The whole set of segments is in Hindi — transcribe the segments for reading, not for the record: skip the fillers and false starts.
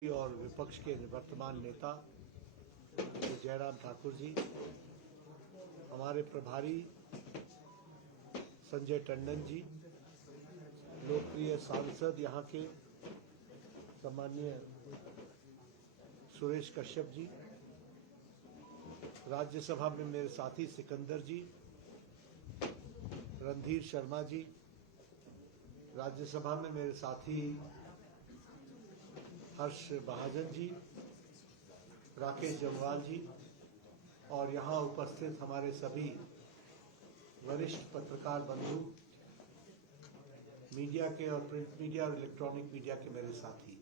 और विपक्ष के निवर्तमान नेता जयराम ठाकुर जी, हमारे प्रभारी संजय टंडन जी, लोकप्रिय सांसद यहाँ के सम्माननीय सुरेश कश्यप जी, राज्यसभा में मेरे साथी सिकंदर जी, रणधीर शर्मा जी, राज्यसभा में मेरे साथी हर्ष महाजन जी, राकेश जमवाल जी और यहाँ उपस्थित हमारे सभी वरिष्ठ पत्रकार बंधु, मीडिया के और प्रिंट मीडिया और इलेक्ट्रॉनिक मीडिया के मेरे साथी।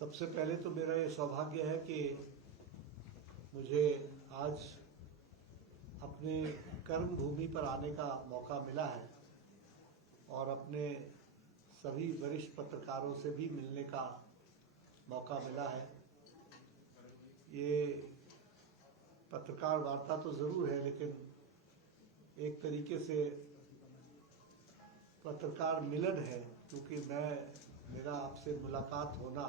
सबसे पहले तो मेरा ये सौभाग्य है कि मुझे आज अपने कर्म भूमि पर आने का मौका मिला है और अपने सभी वरिष्ठ पत्रकारों से भी मिलने का मौका मिला है। ये पत्रकार वार्ता तो ज़रूर है, लेकिन एक तरीके से पत्रकार मिलन है, क्योंकि मेरा आपसे मुलाकात होना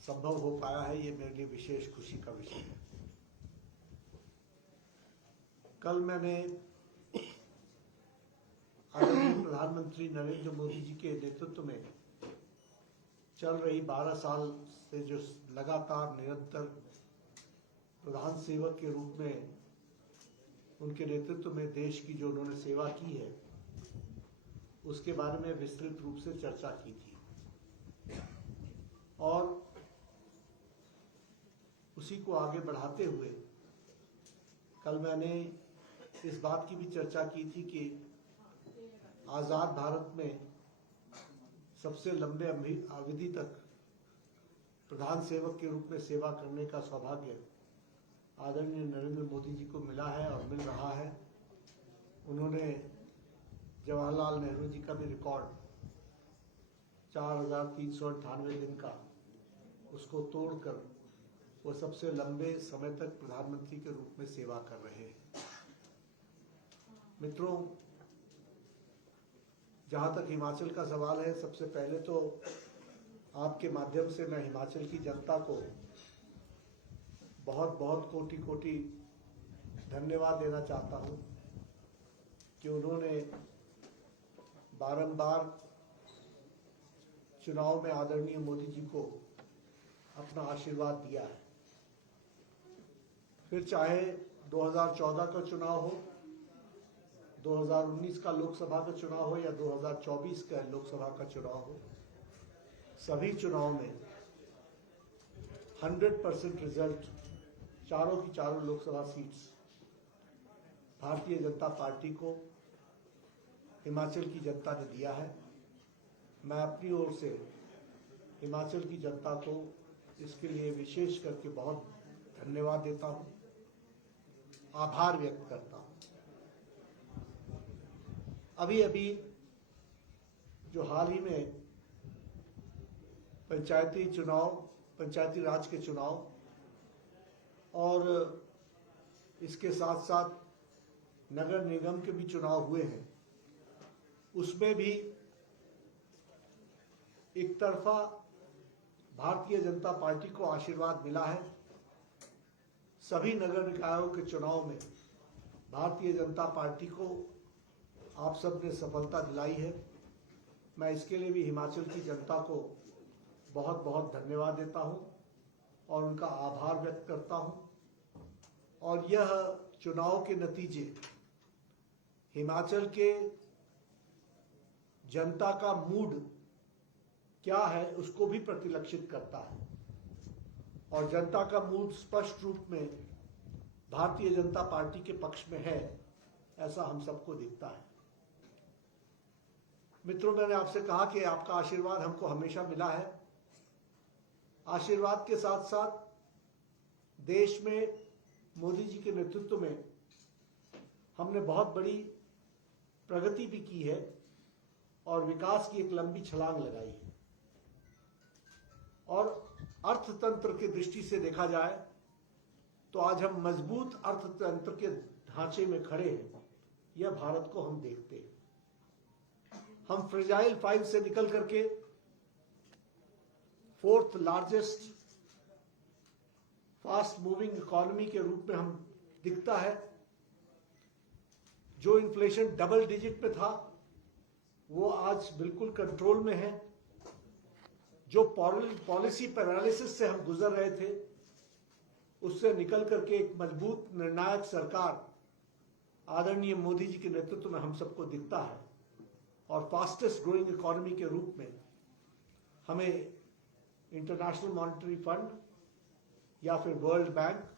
संभव हो पाया है। ये मेरे लिए विशेष खुशी का विषय है। कल मैंने आदरणीय प्रधानमंत्री नरेंद्र मोदी जी के नेतृत्व में चल रही 12 साल से जो लगातार निरंतर प्रधान सेवक के रूप में उनके नेतृत्व में देश की जो उन्होंने सेवा की है, उसके बारे में विस्तृत रूप से चर्चा की थी और उसी को आगे बढ़ाते हुए कल मैंने इस बात की भी चर्चा की थी कि आज़ाद भारत में सबसे लंबे अवधि तक प्रधान सेवक के रूप में सेवा करने का सौभाग्य आदरणीय नरेंद्र मोदी जी को मिला है और मिल रहा है। उन्होंने जवाहरलाल नेहरू जी का भी रिकॉर्ड 4,398 दिन का, उसको तोड़कर वो सबसे लंबे समय तक प्रधानमंत्री के रूप में सेवा कर रहे हैं। मित्रों, जहाँ तक हिमाचल का सवाल है, सबसे पहले तो आपके माध्यम से मैं हिमाचल की जनता को बहुत बहुत कोटि कोटि धन्यवाद देना चाहता हूँ कि उन्होंने बारंबार चुनाव में आदरणीय मोदी जी को अपना आशीर्वाद दिया है। फिर चाहे 2014 का चुनाव हो, 2019 का लोकसभा का चुनाव हो या 2024 का लोकसभा का चुनाव हो, सभी चुनाव में 100% रिजल्ट चारों की चारों लोकसभा सीट्स भारतीय जनता पार्टी को हिमाचल की जनता ने दिया है। मैं अपनी ओर से हिमाचल की जनता को इसके लिए विशेष करके बहुत धन्यवाद देता हूँ, आभार व्यक्त करता हूँ। अभी अभी जो हाल ही में पंचायती राज के चुनाव और इसके साथ साथ नगर निगम के भी चुनाव हुए हैं, उसमें भी एक तरफा भारतीय जनता पार्टी को आशीर्वाद मिला है। सभी नगर निकायों के चुनाव में भारतीय जनता पार्टी को आप सब ने सफलता दिलाई है। मैं इसके लिए भी हिमाचल की जनता को बहुत बहुत धन्यवाद देता हूं और उनका आभार व्यक्त करता हूं। और यह चुनाव के नतीजे हिमाचल के जनता का मूड क्या है उसको भी प्रतिलक्षित करता है और जनता का मूड स्पष्ट रूप में भारतीय जनता पार्टी के पक्ष में है, ऐसा हम सबको दिखता है। मित्रों, मैंने आपसे कहा कि आपका आशीर्वाद हमको हमेशा मिला है। आशीर्वाद के साथ साथ देश में मोदी जी के नेतृत्व में हमने बहुत बड़ी प्रगति भी की है और विकास की एक लंबी छलांग लगाई है। और अर्थतंत्र की दृष्टि से देखा जाए तो आज हम मजबूत अर्थतंत्र के ढांचे में खड़े हैं। यह भारत को हम देखते हैं। हम फ्रेजाइल 5 से निकल करके fourth largest fast moving economy के रूप में हम दिखता है। जो इन्फ्लेशन डबल डिजिट पे था वो आज बिल्कुल कंट्रोल में है। जो पॉलिसी पैरालिसिस से हम गुजर रहे थे उससे निकल करके एक मजबूत निर्णायक सरकार आदरणीय मोदी जी के नेतृत्व में हम सबको दिखता है। और फास्टेस्ट ग्रोइंग इकोनॉमी के रूप में हमें इंटरनेशनल मॉनेटरी फंड या फिर वर्ल्ड बैंक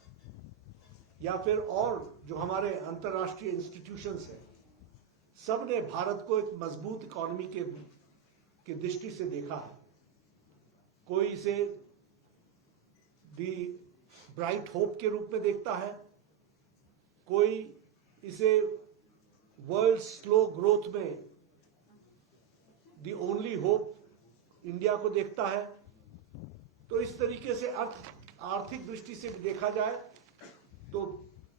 या फिर और जो हमारे अंतर्राष्ट्रीय इंस्टीट्यूशंस हैं, सब ने भारत को एक मजबूत इकोनॉमी के दृष्टि से देखा है। कोई इसे दी ब्राइट होप के रूप में देखता है, कोई इसे वर्ल्ड स्लो ग्रोथ में दी ओनली होप इंडिया को देखता है। तो इस तरीके से आर्थिक दृष्टि से भी देखा जाए तो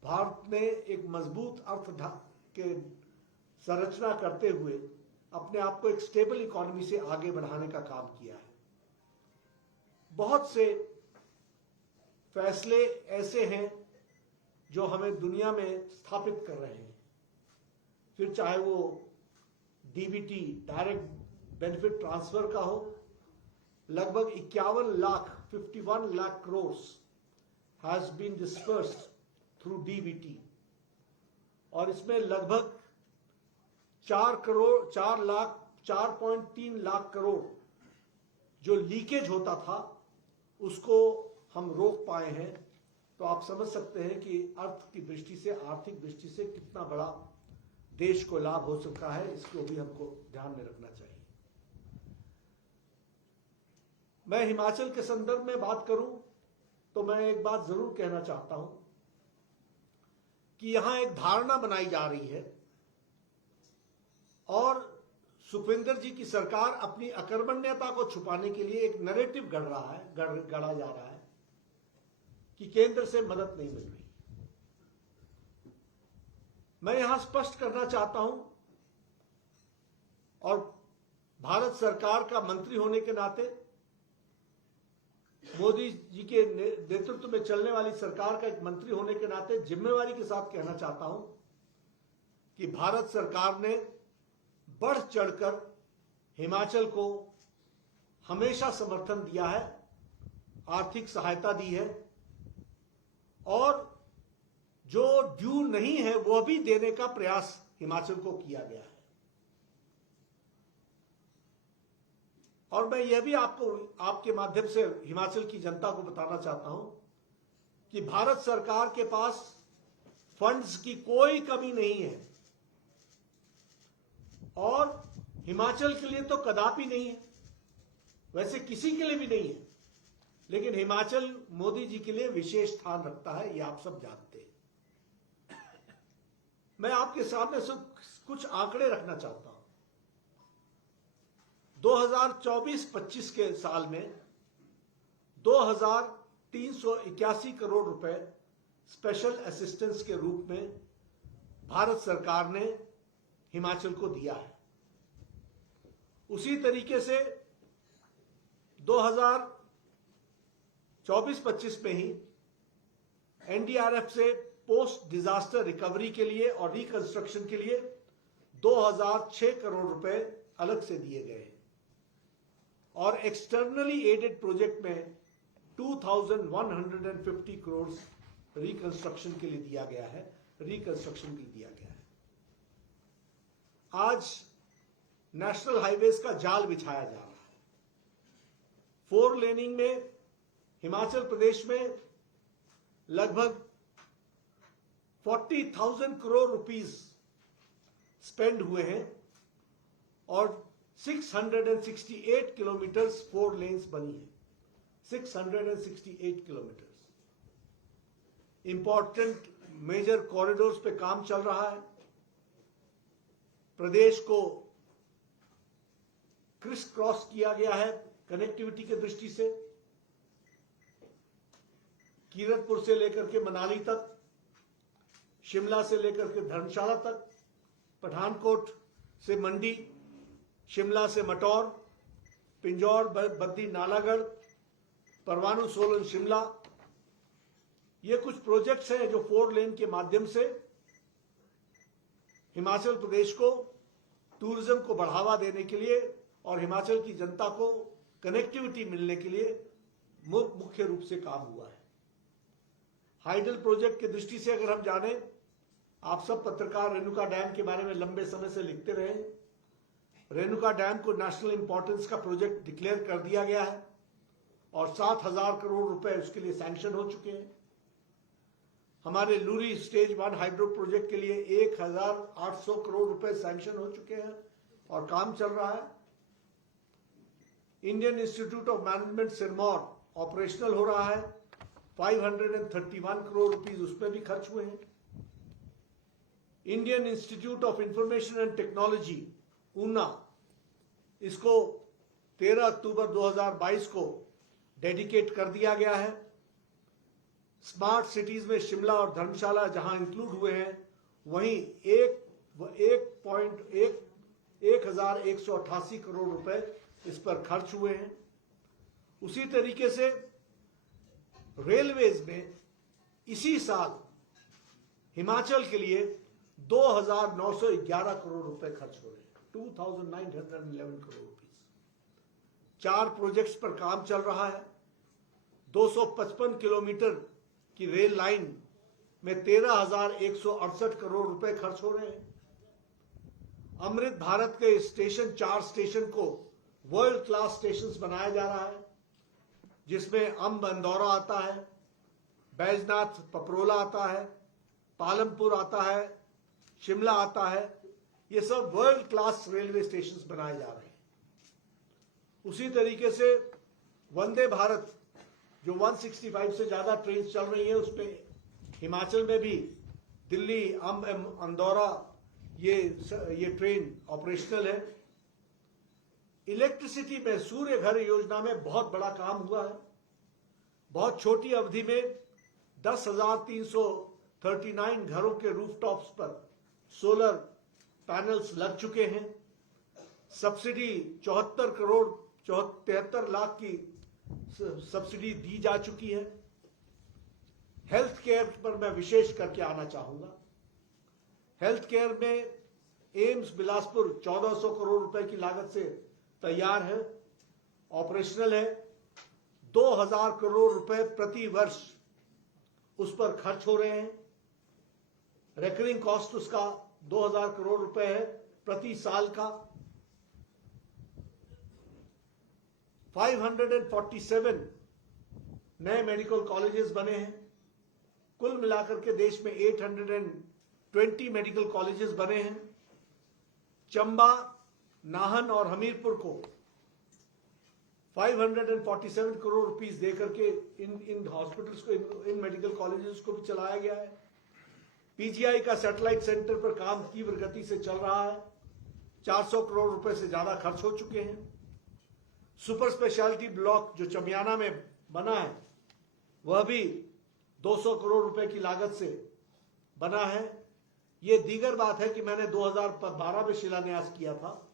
भारत ने एक मजबूत अर्थ के संरचना करते हुए अपने आप को एक स्टेबल इकोनॉमी से आगे बढ़ाने का काम किया है। बहुत से फैसले ऐसे हैं जो हमें दुनिया में स्थापित कर रहे हैं, फिर चाहे वो डीबीटी डायरेक्ट बेनिफिट ट्रांसफर का हो। लगभग 51 lakh crore has been disbursed through DBT और इसमें लगभग 4.3 लाख करोड़ जो लीकेज होता था उसको हम रोक पाए हैं। तो आप समझ सकते हैं कि अर्थ की दृष्टि से, आर्थिक दृष्टि से कितना बड़ा देश को लाभ हो सकता है। इसको भी हमको ध्यान में रखना चाहिए। मैं हिमाचल के संदर्भ में बात करूं तो मैं एक बात जरूर कहना चाहता हूं कि यहां एक धारणा बनाई जा रही है और सुखविंदर जी की सरकार अपनी अकर्मण्यता को छुपाने के लिए एक नैरेटिव गढ़ा जा रहा है कि केंद्र से मदद नहीं मिल रही। मैं यहां स्पष्ट करना चाहता हूं और भारत सरकार का मंत्री होने के नाते, मोदी जी के नेतृत्व में चलने वाली सरकार का एक मंत्री होने के नाते जिम्मेवारी के साथ कहना चाहता हूं कि भारत सरकार ने बढ़ चढ़कर हिमाचल को हमेशा समर्थन दिया है, आर्थिक सहायता दी है और जो ड्यू नहीं है वो भी देने का प्रयास हिमाचल को किया गया है। और मैं यह भी आपके माध्यम से हिमाचल की जनता को बताना चाहता हूं कि भारत सरकार के पास फंड्स की कोई कमी नहीं है और हिमाचल के लिए तो कदापि नहीं है, वैसे किसी के लिए भी नहीं है, लेकिन हिमाचल मोदी जी के लिए विशेष स्थान रखता है, ये आप सब जानते हैं। मैं आपके सामने कुछ आंकड़े रखना चाहता हूं। 2024-25 के साल में 2381 करोड़ रुपए स्पेशल असिस्टेंस के रूप में भारत सरकार ने हिमाचल को दिया है। उसी तरीके से 2024-25 में ही एनडीआरएफ से पोस्ट डिजास्टर रिकवरी के लिए और रिकंस्ट्रक्शन के लिए 2006 करोड़ रुपए अलग से दिए गए और एक्सटर्नली एडेड प्रोजेक्ट में 2150 करोड़ रिकंस्ट्रक्शन के लिए दिया गया है, रिकंस्ट्रक्शन के लिए दिया गया है। आज नेशनल हाईवेज का जाल बिछाया जा रहा है। 4 लेनिंग में हिमाचल प्रदेश में लगभग 40,000 करोड़ रुपीस स्पेंड हुए हैं और 668 किलोमीटर्स 4 लेन्स बनी है। 668 किलोमीटर्स इंपॉर्टेंट मेजर कॉरिडोर्स पे काम चल रहा है। प्रदेश को क्रिस क्रॉस किया गया है कनेक्टिविटी की दृष्टि से। कीरतपुर से लेकर के मनाली तक, शिमला से लेकर के धर्मशाला तक, पठानकोट से मंडी, शिमला से मटौर, पिंजौर, बद्दी, नालागढ़, परवाणु सोलन शिमला, ये कुछ प्रोजेक्ट्स हैं जो 4 लेन के माध्यम से हिमाचल प्रदेश को टूरिज्म को बढ़ावा देने के लिए और हिमाचल की जनता को कनेक्टिविटी मिलने के लिए मुख्य रूप से काम हुआ है। हाइडल प्रोजेक्ट की दृष्टि से अगर हम जाने, आप सब पत्रकार रेणुका डैम के बारे में लंबे समय से लिखते रहे। रेणुका डैम को नेशनल इंपॉर्टेंस का प्रोजेक्ट डिक्लेयर कर दिया गया है और 7,000 करोड़ रुपए उसके लिए सैंक्शन हो चुके हैं। हमारे लूरी स्टेज 1 हाइड्रो प्रोजेक्ट के लिए 1,800 करोड़ रुपए सैंक्शन हो चुके हैं और काम चल रहा है। Indian institute of management Sirmaur operational हो रहा है, 531 करोड़ रुपीस उसमें भी खर्च हुए हैं। Indian institute of information and technology Una, इसको 13 अक्टूबर 2022 को डेडिकेट कर दिया गया है। स्मार्ट सिटीज में शिमला और धर्मशाला जहां इंक्लूड हुए हैं, वहीं 1,188 करोड़ रुपए इस पर खर्च हुए हैं। उसी तरीके से रेलवेज में इसी साल हिमाचल के लिए 2,911 करोड़ रुपए खर्च हो रहे हैं, 2,911 करोड़ रुपीस। 4 प्रोजेक्ट्स पर काम चल रहा है। 255 किलोमीटर की रेल लाइन में 13,168 करोड़ रुपए खर्च हो रहे हैं। अमृत भारत के स्टेशन 4 स्टेशन को वर्ल्ड क्लास स्टेशंस बनाया जा रहा है, जिसमें अंब अंदौरा आता है, बैजनाथ पपरोला आता है, पालमपुर आता है, शिमला आता है। ये सब वर्ल्ड क्लास रेलवे स्टेशंस बनाए जा रहे हैं। उसी तरीके से वंदे भारत जो 165 से ज्यादा ट्रेन चल रही है, उसमें हिमाचल में भी दिल्ली अंब अंदौरा ये ट्रेन ऑपरेशनल है। इलेक्ट्रिसिटी में सूर्य घर योजना में बहुत बड़ा काम हुआ है। बहुत छोटी अवधि में 10,339 घरों के रूफटॉप्स पर सोलर पैनल्स लग चुके हैं। सब्सिडी 73 लाख की सब्सिडी दी जा चुकी है। हेल्थ केयर पर मैं विशेष करके आना चाहूंगा। हेल्थ केयर में एम्स बिलासपुर 1,400 करोड़ रुपए की लागत से तैयार है, ऑपरेशनल है। 2,000 करोड़ रुपए प्रति वर्ष उस पर खर्च हो रहे हैं। रेकरिंग कॉस्ट उसका 2,000 करोड़ रुपए है प्रति साल का। 547 नए मेडिकल कॉलेजेस बने हैं। कुल मिलाकर के देश में 820 मेडिकल कॉलेजेस बने हैं। चंबा, नाहन और हमीरपुर को 547 करोड़ रुपीस देकर के इन हॉस्पिटल्स को, इन मेडिकल कॉलेजेस को भी चलाया गया है। पीजीआई का सैटेलाइट सेंटर पर काम तीव्र गति से चल रहा है। 400 करोड़ रुपए से ज्यादा खर्च हो चुके हैं। सुपर स्पेशलिटी ब्लॉक जो चमियाना में बना है, वह भी 200 करोड़ रुपए की लागत से बना है। यह दीगर बात है कि मैंने 2012 में शिलान्यास किया था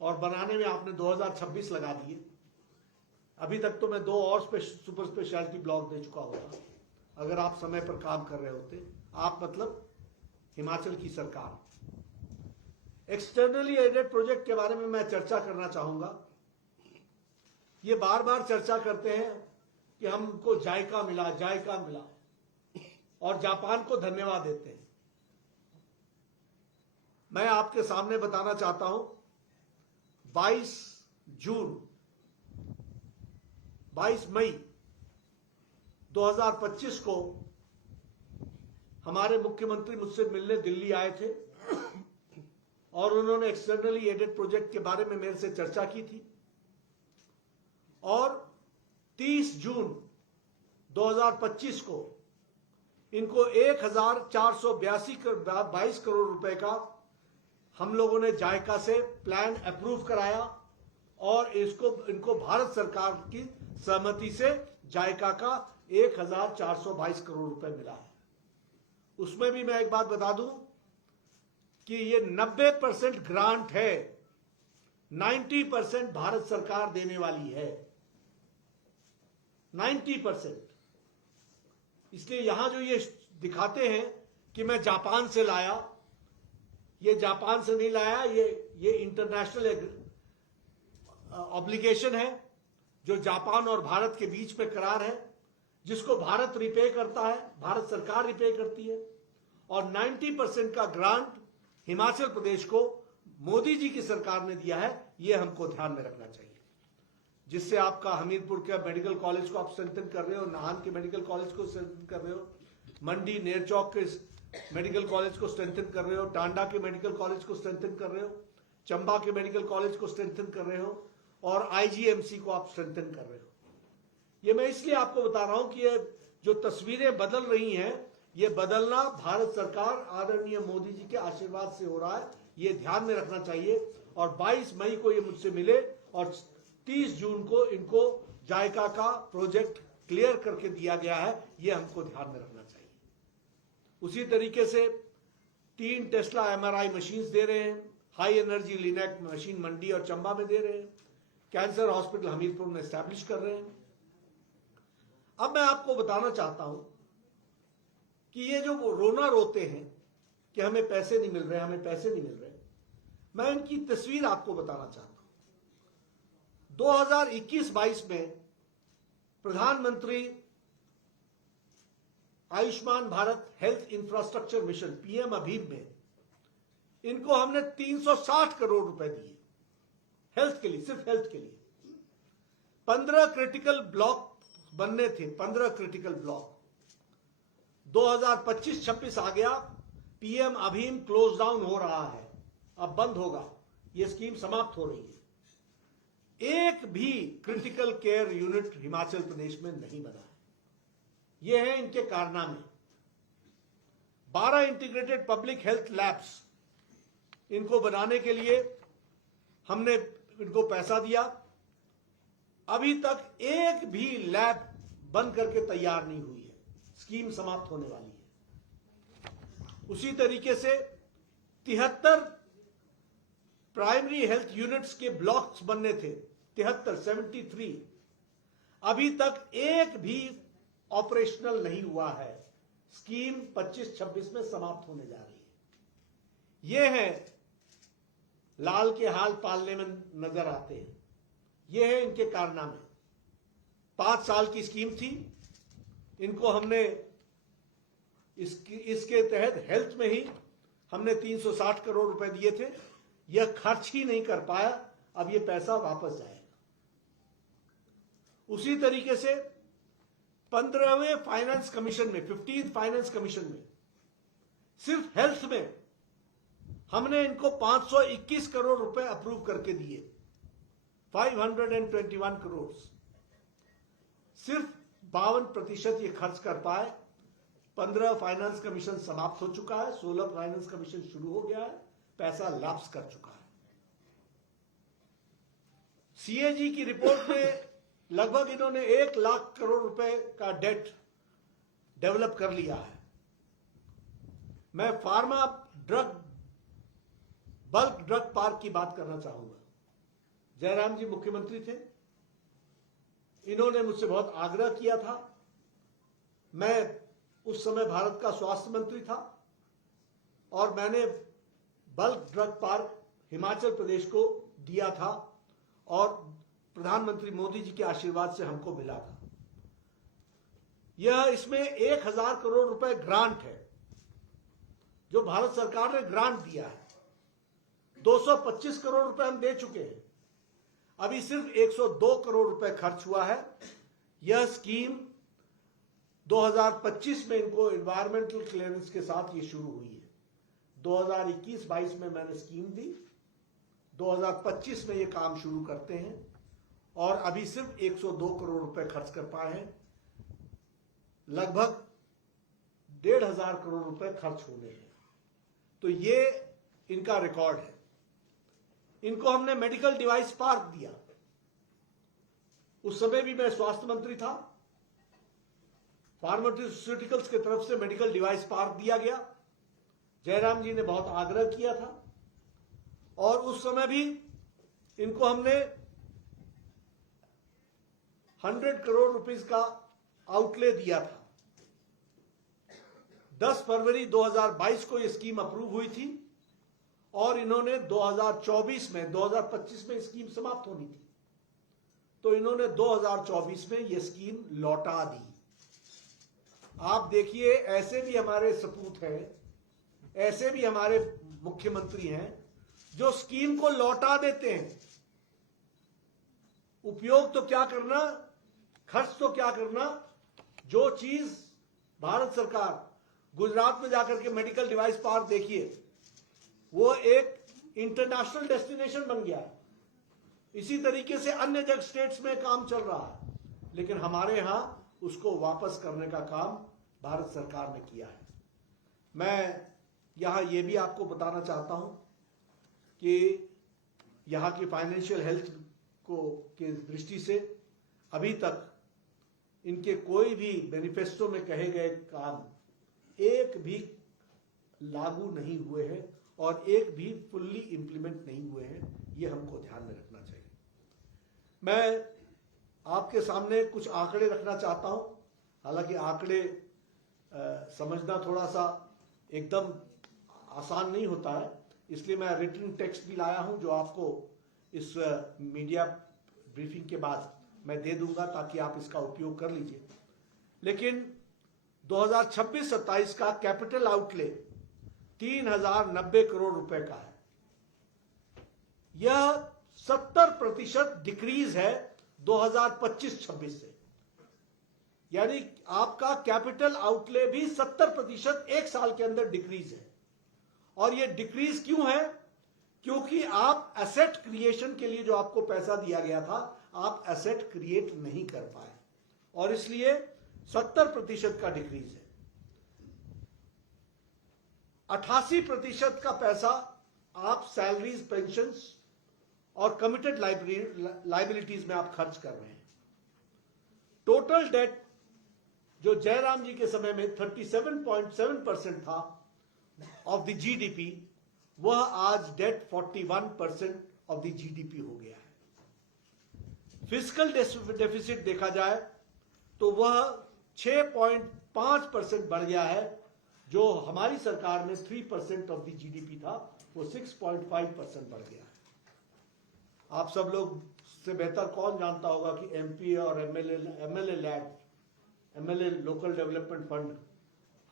और बनाने में आपने 2026 लगा दिए। अभी तक तो मैं 2 और सुपर स्पेशलिटी ब्लॉक दे चुका होता अगर आप समय पर काम कर रहे होते। आप मतलब हिमाचल की सरकार। एक्सटर्नली एडेड प्रोजेक्ट के बारे में मैं चर्चा करना चाहूंगा। ये बार बार चर्चा करते हैं कि हमको जायका मिला और जापान को धन्यवाद देते हैं। मैं आपके सामने बताना चाहता हूं, 22 मई 2025 को हमारे मुख्यमंत्री मुझसे मिलने दिल्ली आए थे और उन्होंने एक्सटर्नली एडेड प्रोजेक्ट के बारे में मेरे से चर्चा की थी। और 30 जून 2025 को इनको 1,422 करोड़ रुपए का हम लोगों ने जायका से प्लान अप्रूव कराया और इनको भारत सरकार की सहमति से जायका का 1,422 करोड़ रुपए मिला है। उसमें भी मैं एक बात बता दूं कि ये 90% ग्रांट है, 90% भारत सरकार देने वाली है। 90%। इसलिए यहां जो ये दिखाते हैं कि मैं जापान से लाया, ये जापान से नहीं लाया, ये इंटरनेशनल ऑब्लिगेशन है जो जापान और भारत के बीच में करार है, जिसको भारत रिपे करता है, भारत सरकार रिपे करती है। और 90% का ग्रांट हिमाचल प्रदेश को मोदी जी की सरकार ने दिया है। ये हमको ध्यान में रखना चाहिए, जिससे आपका हमीरपुर के मेडिकल कॉलेज को आप स्ट्रेंथन कर रहे हो, नाहन के मेडिकल कॉलेज को स्ट्रेंथन कर रहे हो, मंडी नेरचौक के मेडिकल कॉलेज को स्ट्रेंथन कर रहे हो, टांडा के मेडिकल कॉलेज को स्ट्रेंथन कर रहे हो, चंबा के मेडिकल कॉलेज को स्ट्रेंथन कर रहे हो, और आईजीएमसी को आप स्ट्रेंथन कर रहे हो। ये मैं इसलिए आपको बता रहा हूं कि ये जो तस्वीरें बदल रही हैं, ये बदलना भारत सरकार आदरणीय मोदी जी के आशीर्वाद से हो रहा है। ये ध्यान में रखना चाहिए। और 22 मई को ये मुझसे मिले और 30 जून को इनको जायका का प्रोजेक्ट क्लियर करके दिया गया है। ये हमको ध्यान में रखना चाहिए। उसी तरीके से 3 टेस्ला एमआरआई मशीन्स दे रहे हैं, हाई एनर्जी लिनैक मशीन मंडी और चंबा में दे रहे हैं, कैंसर हॉस्पिटल हमीरपुर में एस्टैब्लिश कर रहे हैं। अब मैं आपको बताना चाहता हूं कि ये जो रोना रोते हैं कि हमें पैसे नहीं मिल रहे, हमें पैसे नहीं मिल रहे, मैं इनकी तस्वीर आपको बताना चाहता हूं। 2021-22 में प्रधानमंत्री Ayushman Bharat health infrastructure mission PM अभीम में इनको हमने 360 करोड़ रुपए दिए हेल्थ के लिए, सिर्फ हेल्थ के लिए। 15 क्रिटिकल ब्लॉक बनने थे, 15 क्रिटिकल ब्लॉक। 2025-26 आ गया, पीएम अभीम क्लोज डाउन हो रहा है, अब बंद होगा, यह स्कीम समाप्त हो रही है। एक भी critical care unit Himachal Pradesh में नहीं बना है। यह है इनके कारनामे। 12 इंटीग्रेटेड पब्लिक हेल्थ लैब्स इनको बनाने के लिए हमने इनको पैसा दिया। अभी तक एक भी लैब बन करके तैयार नहीं हुई है, स्कीम समाप्त होने वाली है। उसी तरीके से 73 प्राइमरी हेल्थ यूनिट्स के ब्लॉक्स बनने थे, 73 अभी तक एक भी ऑपरेशनल नहीं हुआ है। स्कीम 25-26 में समाप्त होने जा रही है। यह है लाल के हाल पालने में नजर आते हैं। यह है इनके कारनामे। 5 साल की स्कीम थी, इनको हमने इसके तहत हेल्थ में ही हमने 360 करोड़ रुपए दिए थे। यह खर्च ही नहीं कर पाया, अब यह पैसा वापस जाएगा। उसी तरीके से 15वें फाइनेंस कमीशन में, 15th फाइनेंस कमीशन में सिर्फ हेल्थ में हमने इनको 521 करोड़ रुपए अप्रूव करके दिए, 521 करोड़। सिर्फ 52% ये खर्च कर पाए। 15 फाइनेंस कमीशन समाप्त हो चुका है, 16 फाइनेंस कमीशन शुरू हो गया है, पैसा लैप्स कर चुका है। सीएजी की रिपोर्ट में लगभग इन्होंने 1 लाख करोड़ रुपए का डेट डेवलप कर लिया है। मैं pharma drug, bulk drug park की बात करना चाहूंगा। जयराम जी मुख्यमंत्री थे, इन्होंने मुझसे बहुत आग्रह किया था। मैं उस समय भारत का स्वास्थ्य मंत्री था और मैंने bulk drug park Himachal Pradesh को दिया था और प्रधानमंत्री मोदी जी के आशीर्वाद से हमको मिला था। यह इसमें 1000 करोड़ रुपए ग्रांट है जो भारत सरकार ने ग्रांट दिया है। 225 करोड़ रुपए हम दे चुके हैं, अभी सिर्फ 102 करोड़ रुपए खर्च हुआ है। यह स्कीम 2025 में इनको एनवायरमेंटल क्लियरेंस के साथ ये शुरू हुई है। 2021-22 में मैंने स्कीम दी, 2025 में ये काम शुरू करते हैं और अभी सिर्फ 102 करोड़ रुपए खर्च कर पाए हैं। लगभग 1500 करोड़ रुपए खर्च होने हैं। तो ये इनका रिकॉर्ड है। इनको हमने मेडिकल डिवाइस पार्क दिया, उस समय भी मैं स्वास्थ्य मंत्री था। फार्मास्यूटिकल्स की तरफ से मेडिकल डिवाइस पार्क दिया गया। जयराम जी ने बहुत आग्रह किया था और उस समय भी इनको हमने 100 करोड़ रुपीस का आउटले दिया था। 10 फरवरी 2022 को यह स्कीम अप्रूव हुई थी और इन्होंने 2024 में 2025 में स्कीम समाप्त होनी थी, तो इन्होंने 2024 में यह स्कीम लौटा दी। आप देखिए, ऐसे भी हमारे सपूत हैं, ऐसे भी हमारे मुख्यमंत्री हैं जो स्कीम को लौटा देते हैं। उपयोग तो क्या करना, खर्च तो क्या करना। जो चीज भारत सरकार, गुजरात में जाकर के मेडिकल डिवाइस पार्क देखिए, वो एक इंटरनेशनल डेस्टिनेशन बन गया है। इसी तरीके से अन्य जगह स्टेट्स में काम चल रहा है, लेकिन हमारे यहां उसको वापस करने का काम भारत सरकार ने किया है। मैं यहां यह भी आपको बताना चाहता हूं कि यहां की फाइनेंशियल हेल्थ को की दृष्टि से अभी तक इनके कोई भी मैनिफेस्टो में कहे गए काम एक भी लागू नहीं हुए हैं और एक भी फुल्ली इंप्लीमेंट नहीं हुए हैं। ये हमको ध्यान में रखना चाहिए। मैं आपके सामने कुछ आंकड़े रखना चाहता हूं। हालांकि आंकड़े समझना थोड़ा सा एकदम आसान नहीं होता है, इसलिए मैं रिटन टेक्स्ट भी लाया हूं जो आपको इस मीडिया ब्रीफिंग के बाद मैं दे दूंगा ताकि आप इसका उपयोग कर लीजिए। लेकिन 2026-27 का कैपिटल आउटले 3090 करोड़ रुपए का है। यह 70% डिक्रीज है 2025-26 से। यानी आपका कैपिटल आउटले भी 70% एक साल के अंदर डिक्रीज है। और यह डिक्रीज क्यों है? क्योंकि आप एसेट क्रिएशन के लिए जो आपको पैसा दिया गया था, आप एसेट क्रिएट नहीं कर पाए और इसलिए 70% का डिक्रीज है। 88% का पैसा आप सैलरीज, पेंशन्स और कमिटेड लाइबिलिटीज में आप खर्च कर रहे हैं। टोटल डेट जो जयराम जी के समय में 37.7% था ऑफ द जीडीपी, वह आज डेट 41% ऑफ द जीडीपी हो गया है। फिस्कल डेफिसिट देखा जाए तो वह 6.5% बढ़ गया है। जो हमारी सरकार में 3% ऑफ द जीडीपी था, वो 6.5% बढ़ गया है। आप सब लोग से बेहतर कौन जानता होगा कि एमपी और एमएलए लोकल डेवलपमेंट फंड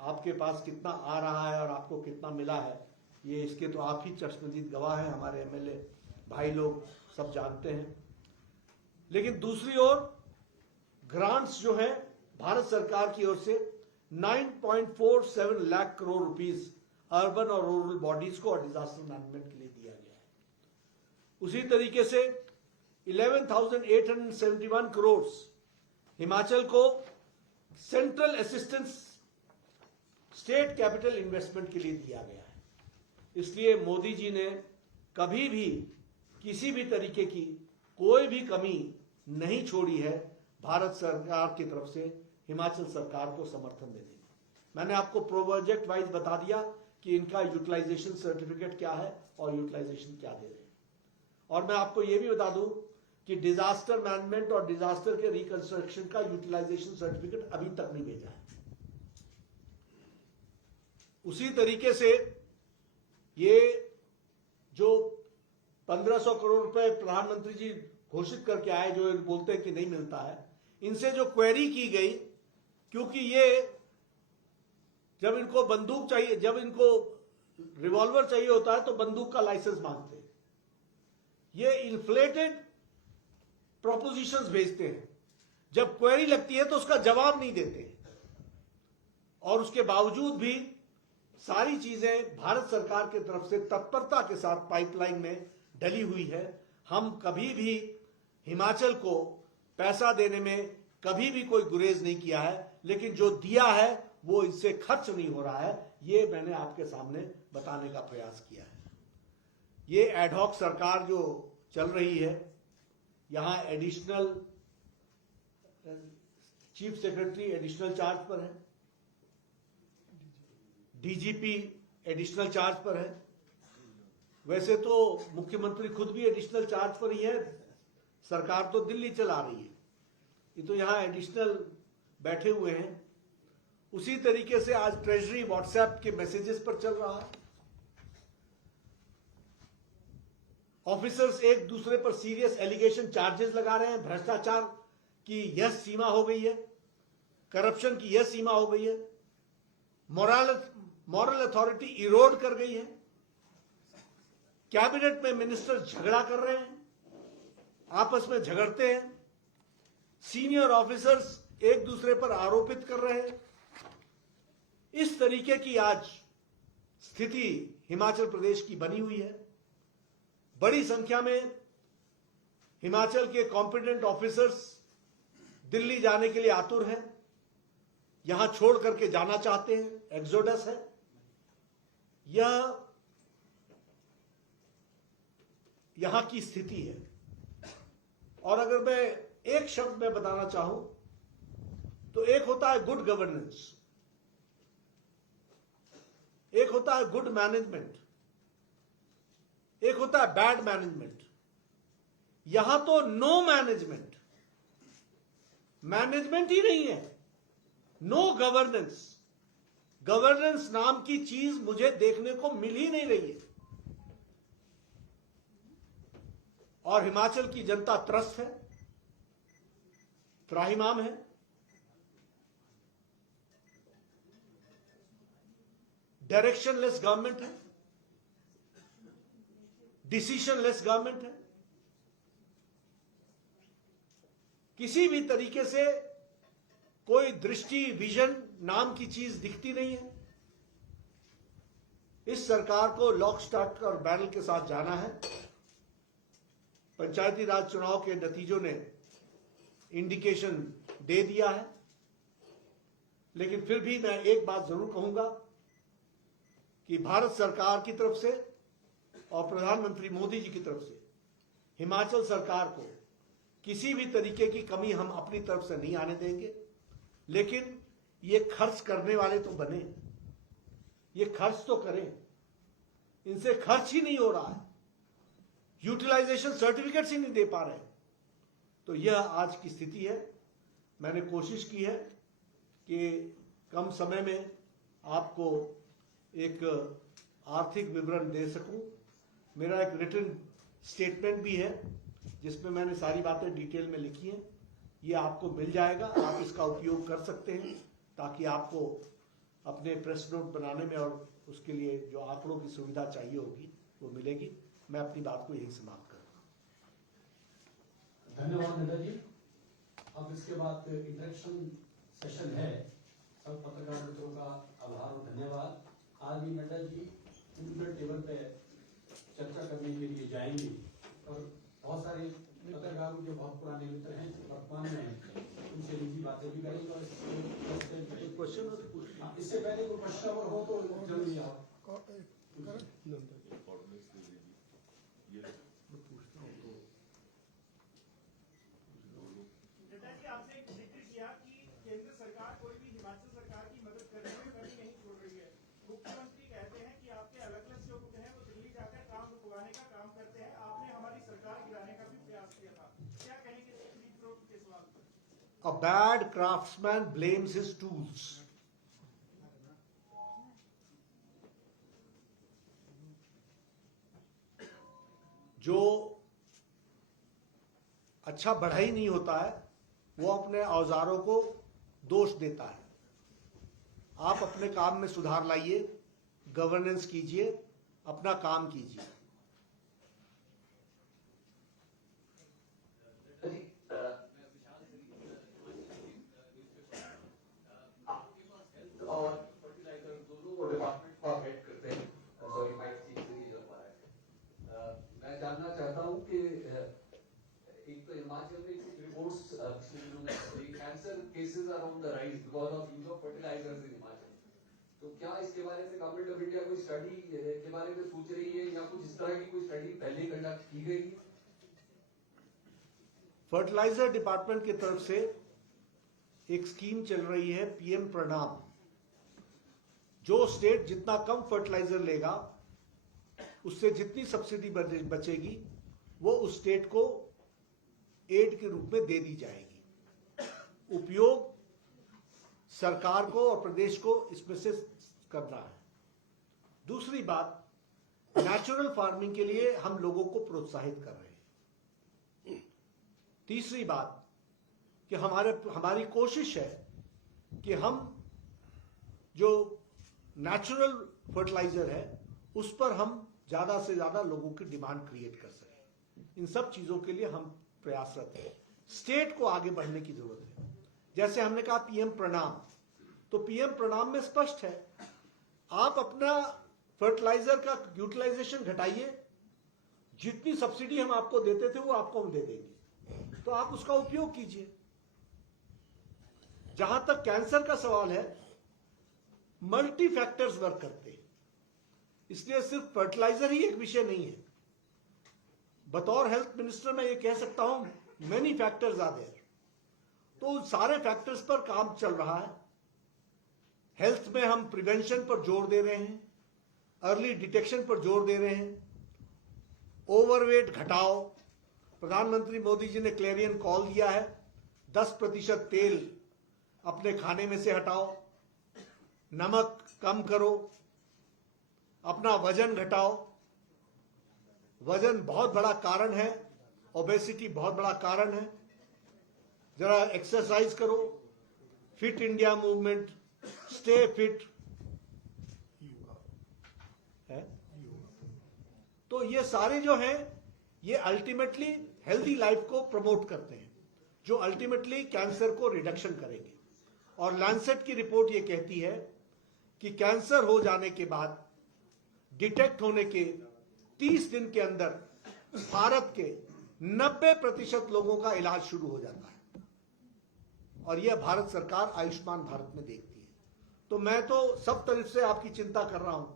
आपके पास कितना आ रहा है और आपको कितना मिला है। ये इसके तो आप ही चश्मदीद गवाह हैं, हमारे एमएलए भाई लोग सब जानते हैं। लेकिन दूसरी ओर ग्रांट्स जो है भारत सरकार की ओर से 9.47 लाख करोड़ रुपीस अर्बन और रूरल बॉडीज को और डिजास्टर मैनेजमेंट के लिए दिया गया है। उसी तरीके से 11,871 करोड़ हिमाचल को central assistance state capital investment के लिए दिया गया है। इसलिए मोदी जी ने कभी भी किसी भी तरीके की कोई भी कमी नहीं छोड़ी है भारत सरकार की तरफ से हिमाचल सरकार को समर्थन देने की। मैंने आपको प्रोजेक्ट वाइज बता दिया कि इनका यूटिलाइजेशन सर्टिफिकेट क्या है और यूटिलाइजेशन क्या दे रहे हैं। और मैं आपको यह भी बता दूं कि डिजास्टर मैनेजमेंट और डिजास्टर के रिकंस्ट्रक्शन का यूटिलाइजेशन सर्टिफिकेट अभी तक नहीं भेजा है। उसी तरीके से ये जो 1500 करोड़ रुपए प्रधानमंत्री जी घोषित करके आए, जो बोलते हैं कि नहीं मिलता है, इनसे जो क्वेरी की गई, क्योंकि ये जब इनको बंदूक चाहिए, जब इनको रिवॉल्वर चाहिए होता है तो बंदूक का लाइसेंस मांगते हैं। ये इन्फ्लेटेड प्रोपोजिशंस भेजते हैं, जब क्वेरी लगती है तो उसका जवाब नहीं देते और उसके बावजूद भी सारी चीजें भारत सरकार की तरफ से तत्परता के साथ पाइपलाइन में डली हुई है। हम कभी भी हिमाचल को पैसा देने में कभी भी कोई गुरेज नहीं किया है, लेकिन जो दिया है वो इससे खर्च नहीं हो रहा है। ये मैंने आपके सामने बताने का प्रयास किया है। ये एडहॉक सरकार जो चल रही है, यहां additional chief secretary additional charge पर है, डीजीपी एडिशनल चार्ज पर है। वैसे तो मुख्यमंत्री खुद भी एडिशनल चार्ज पर ही है, सरकार तो दिल्ली चला रही है। ये तो यहाँ एडिशनल बैठे हुए हैं, उसी तरीके से आज ट्रेजरी व्हाट्सएप के मैसेजेस पर चल रहा है। ऑफिसर्स एक दूसरे पर सीरियस एलिगेशन चार्जेस लगा रहे हैं, भ्रष्टाचार की यह सीमा हो गई है, करप्शन की यह सीमा हो गई है, मॉरल अथॉरिटी इरोड कर गई है, कैबिनेट में मिनिस्टर झगड़ा कर रहे हैं, आपस में झगड़ते हैं, सीनियर ऑफिसर्स एक दूसरे पर आरोपित कर रहे हैं। इस तरीके की आज स्थिति हिमाचल प्रदेश की बनी हुई है। बड़ी संख्या में हिमाचल के कॉम्पिटेंट ऑफिसर्स दिल्ली जाने के लिए आतुर हैं, यहां छोड़ करके जाना चाहते हैं, एक्सोडस है। यह यहां की स्थिति है। और अगर मैं एक शब्द में बताना चाहूं तो एक होता है गुड गवर्नेंस, एक होता है गुड मैनेजमेंट, एक होता है बैड मैनेजमेंट। यहां तो नो मैनेजमेंट, मैनेजमेंट ही नहीं है, नो गवर्नेंस। गवर्नेंस नाम की चीज मुझे देखने को मिल ही नहीं रही है। और हिमाचल की जनता त्रस्त है, त्राहिमाम है। डायरेक्शनलेस गवर्नमेंट है, डिसीजनलेस गवर्नमेंट है। किसी भी तरीके से कोई दृष्टि, विजन नाम की चीज दिखती नहीं है। इस सरकार को लॉक स्टार्ट और बैरल के साथ जाना है। पंचायती राज चुनाव के नतीजों ने इंडिकेशन दे दिया है, लेकिन फिर भी मैं एक बात जरूर कहूंगा कि भारत सरकार की तरफ से और प्रधानमंत्री मोदी जी की तरफ से हिमाचल सरकार को किसी भी तरीके की कमी हम अपनी तरफ से नहीं आने देंगे। लेकिन ये खर्च करने वाले तो बने, ये खर्च तो करें। इनसे खर्च ही नहीं हो रहा है, यूटिलाइजेशन सर्टिफिकेट्स ही नहीं दे पा रहे। तो यह आज की स्थिति है। मैंने कोशिश की है कि कम समय में आपको एक आर्थिक विवरण दे सकूं। मेरा एक रिटन स्टेटमेंट भी है जिसमें मैंने सारी बातें डिटेल में लिखी हैं। ये आपको मिल जाएगा, आप इसका उपयोग कर सकते हैं ताकि आपको अपने प्रेस नोट बनाने में और उसके लिए जो आंकड़ों की सुविधा चाहिए होगी वो मिलेगी। मैं अपनी बात को यही समाप्त करूंगा। धन्यवाद नड्डा जी। अब इसके बाद इंटरेक्शन सेशन है। सब पत्रकार मित्रों का आभार और धन्यवाद। आज ही नड्डा जी उनके टेबल पे चर्चा करने के लिए जाएंगे और बहुत सारे पत्रकारों के बहुत पुराने मित्र हैं वर्तमान में, उनसे निजी बातें भी करेंगे। और इससे पहले कोई प्रश्न अगर हो तो जरूरी आओ। आपने जिक्र किया कि केंद्र सरकार कोई भी हिमाचल सरकार की मदद करने में कमी नहीं छोड़ रही है। मुख्यमंत्री कहते हैं कि आपके अलग-अलग जो लोग हैं वो दिल्ली जाकर काम रुकवाने का काम करते हैं। आपने हमारी सरकार गिराने का भी प्रयास किया था। क्या कहेंगे के सवाल पर? A bad craftsman blames his tools. जो अच्छा बढ़ाई नहीं होता है वो अपने औजारों को दोष देता है। आप अपने काम में सुधार लाइए, गवर्नेंस कीजिए, अपना काम कीजिए। और फर्टिलाइजर दोनों डिपार्टमेंट को आप हेड करते हैं। सॉरी माइक ठीक से नहीं चल पा रहा है। मैं जानना चाहता हूं कि एक तो हिमाचल में रिपोर्ट्स पिछले दिनों में cancer cases are on the rise because of use of fertilisers in Himachal. तो क्या इसके बारे में गवर्नमेंट ऑफ इंडिया कोई स्टडी के बारे में सोच रही है या कुछ इस तरह की कोई स्टडी पहले कंडक्ट की गई? फर्टिलाइजर डिपार्टमेंट की तरफ से एक स्कीम चल रही है पीएम प्रणाम। जो स्टेट जितना कम फर्टिलाइजर लेगा उससे जितनी सब्सिडी बचेगी वो उस स्टेट को एड के रूप में दे दी जाएगी। उपयोग सरकार को और प्रदेश को इसमें से करना है। दूसरी बात, नेचुरल फार्मिंग के लिए हम लोगों को प्रोत्साहित कर रहे हैं। तीसरी बात कि हमारी कोशिश है कि हम जो नेचुरल फर्टिलाइजर है उस पर हम ज्यादा से ज्यादा लोगों की डिमांड क्रिएट कर सकें। इन सब चीजों के लिए हम प्रयासरत हैं। स्टेट को आगे बढ़ने की जरूरत है। जैसे हमने कहा पीएम प्रणाम, तो पीएम प्रणाम में स्पष्ट है, आप अपना फर्टिलाइजर का यूटिलाइजेशन घटाइए, जितनी सब्सिडी हम आपको देते थे वो आपको हम दे देंगे, तो आप उसका उपयोग कीजिए। जहां तक कैंसर का सवाल है, मल्टी फैक्टर्स वर्क करते हैं, इसलिए सिर्फ फर्टिलाइजर ही एक विषय नहीं है। बतौर हेल्थ मिनिस्टर मैं ये कह सकता हूं, मेनी फैक्टर्स आर देयर, तो सारे फैक्टर्स पर काम चल रहा है। हेल्थ में हम प्रिवेंशन पर जोर दे रहे हैं, अर्ली डिटेक्शन पर जोर दे रहे हैं, ओवरवेट घटाओ। प्रधानमंत्री मोदी जी ने क्लेरियन कॉल दिया है, 10% तेल अपने खाने में से हटाओ, नमक कम करो, अपना वजन घटाओ। वजन बहुत बड़ा कारण है, ओबेसिटी बहुत बड़ा कारण है। जरा एक्सरसाइज करो, fit India movement, stay fit है। तो ये सारे जो हैं, ये अल्टीमेटली हेल्दी लाइफ को प्रमोट करते हैं, जो अल्टीमेटली कैंसर को रिडक्शन करेंगे। और लैंसेट की रिपोर्ट ये कहती है कि कैंसर हो जाने के बाद डिटेक्ट होने के 30 दिन के अंदर भारत के 90% लोगों का इलाज शुरू हो जाता है, और यह भारत सरकार आयुष्मान भारत में देखती है। तो मैं तो सब तरफ से आपकी चिंता कर रहा हूं।